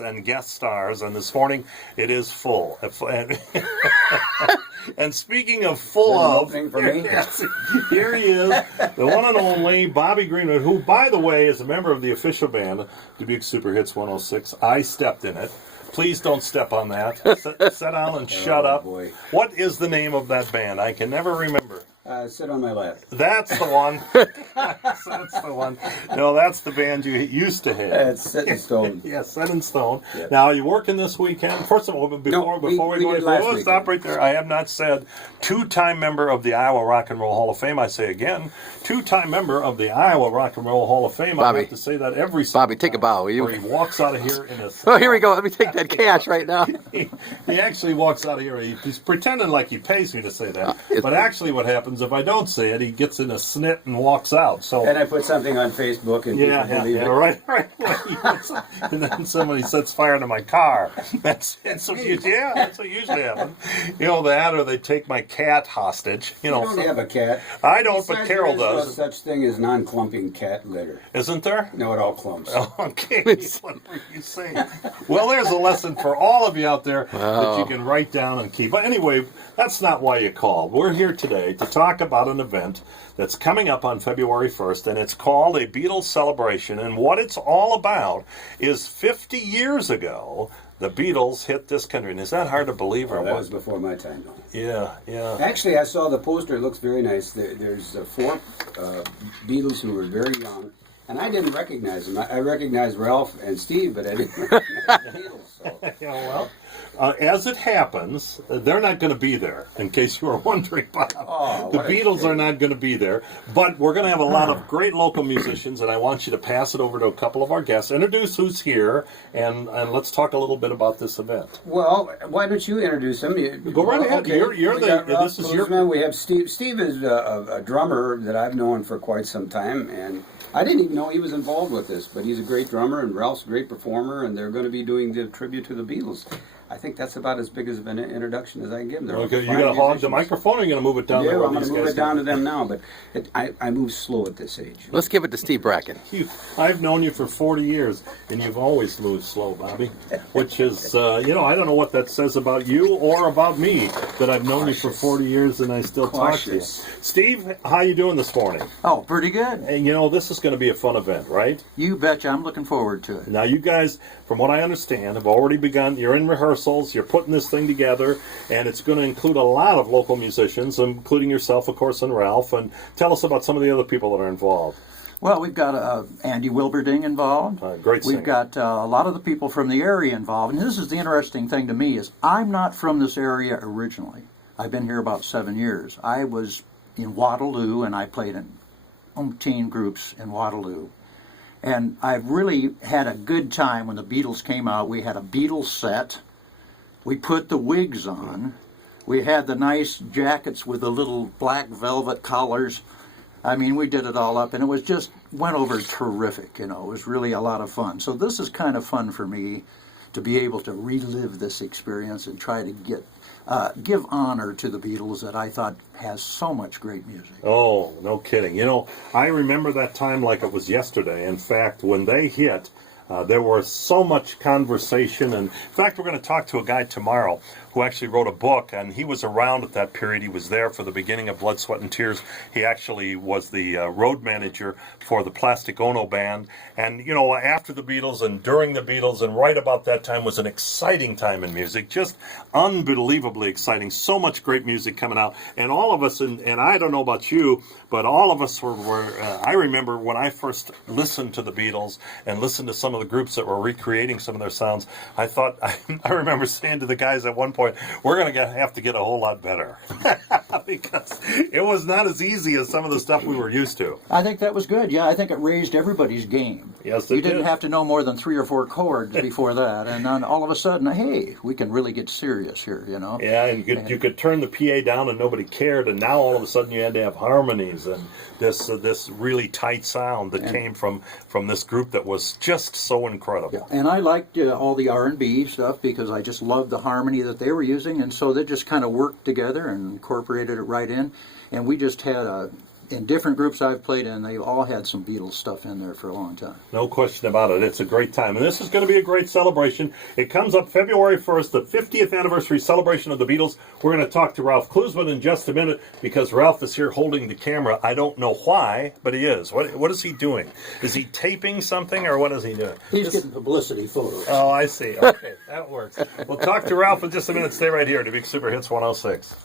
and guest stars, and this morning it is full. And speaking of full of, for me? yes, here he is, the one and only Bobby Greenwood, who, by the way, is a member of the official band, Dubuque Super Hits 106. I stepped in it. Please don't step on that. Sit down and shut up. Boy. What is the name of that band? I can never remember. Sit on my lap. That's the one. That's the one. No, that's the band you used to have. It's Set in Stone. Yes, Set in Stone. Yep. Now, are you working this weekend? First of all, before we go did into last let's stop right there. I have not said two-time member of the Iowa Rock and Roll Hall of Fame. I say again, two-time member of the Iowa Rock and Roll Hall of Fame. Bobby. I have to say that every single Bobby, take a bow. Where he walks out of here in a... Oh, here we go. Let me take that cash right now. He actually walks out of here. He's pretending like he pays me to say that. But actually what happens if I don't say it, he gets in a snit and walks out. So And I put something on Facebook and people believe it. right. And then somebody sets fire to my car. That's what usually happens. You know that, or they take my cat hostage. You know, You don't have a cat. I don't, but Besides, Carol there is does. no such thing as non-clumping cat litter. Isn't there? No, it all clumps. Okay, what were you saying? Well, there's a lesson for all of you out there that you can write down and keep. But anyway, that's not why you called. We're here today to talk about an event that's coming up on February 1st, and it's called a Beatles Celebration. And what it's all about is 50 years ago, the Beatles hit this country. And is that hard to believe or That what? was before my time, though. Yeah. Actually, I saw the poster. It looks very nice. There's four Beatles who were very young, and I didn't recognize them. I recognized Ralph and Steve, but I didn't recognize the Beatles. So. Yeah, well, as it happens, they're not going to be there, in case you were wondering, Bob. Oh, The what a Beatles shame. are not going to be there, but we're going to have a lot of great local musicians, and I want you to pass it over to a couple of our guests, introduce who's here, and let's talk a little bit about this event. Well, why don't you introduce them? Go right ahead. Okay. You're We the- got Ralph this is your- Kuzma. We have Steve. Steve is a drummer that I've known for quite some time, and I didn't even know he was involved with this, but he's a great drummer, and Ralph's a great performer, and they're going to be doing the tribute to the Beatles. I think that's about as big as of an introduction as I can give them. They're Okay, you fine got to hog the musicians. microphone, or are you going to move it down Yeah, there? where I'm going these to move guys it down can- to them now, but I move slow at this age. Let's give it to Steve Bracken. I've known you for 40 years, and you've always moved slow, Bobby, which is, I don't know what that says about you or about me, that I've known you for 40 years and I still talk to you. Cautious. Steve, how you doing this morning? Oh, pretty good. And this is going to be a fun event, right? You betcha. I'm looking forward to it. Now, you guys, from what I understand, have already begun. You're in rehearsals. You're putting this thing together, and it's going to include a lot of local musicians, including yourself, of course, and Ralph. And tell us about some of the other people that are involved. Well, we've got Andy Wilberding involved. Great singer. We've got a lot of the people from the area involved. And this is the interesting thing to me is I'm not from this area originally. I've been here about 7 years. I was in Waterloo, and I played in umpteen groups in Waterloo. And I've really had a good time when the Beatles came out. We had a Beatles set. We put the wigs on. We had the nice jackets with the little black velvet collars. I mean, we did it all up, and it was just went over terrific. It was really a lot of fun. So this is kind of fun for me to be able to relive this experience and try to give honor to the Beatles that I thought has so much great music. Oh, no kidding. I remember that time like it was yesterday. In fact, when they hit, there was so much conversation. And in fact, we're going to talk to a guy tomorrow who actually wrote a book, and he was around at that period. He was there for the beginning of Blood, Sweat, and Tears. He actually was the road manager for the Plastic Ono Band. And, after the Beatles and during the Beatles and right about that time was an exciting time in music, just unbelievably exciting. So much great music coming out. And all of us, and I don't know about you, but all of us were I remember when I first listened to the Beatles and listened to some of the groups that were recreating some of their sounds, I thought, I remember saying to the guys at one point, we're going to have to get a whole lot better because it was not as easy as some of the stuff we were used to. I think that was good. Yeah, I think it raised everybody's game. Yes, You it didn't did. have to know more than 3 or 4 chords before that, and then all of a sudden, hey, we can really get serious here, Yeah, and you could turn the PA down and nobody cared, and now all of a sudden you had to have harmonies and this really tight sound that came from this group that was just so incredible. And I liked all the R&B stuff because I just loved the harmony that they were using, and so they just kind of worked together and incorporated it right in. And we just had in different groups I've played in, they've all had some Beatles stuff in there for a long time. No question about it. It's a great time. And this is going to be a great celebration. It comes up February 1st, the 50th anniversary celebration of the Beatles. We're going to talk to Ralph Klusman in just a minute because Ralph is here holding the camera. I don't know why, but he is. What is he doing? Is he taping something or what is he doing? He's getting publicity photos. Oh, I see. Okay, that works. We'll talk to Ralph in just a minute. Stay right here to Big Super Hits 106.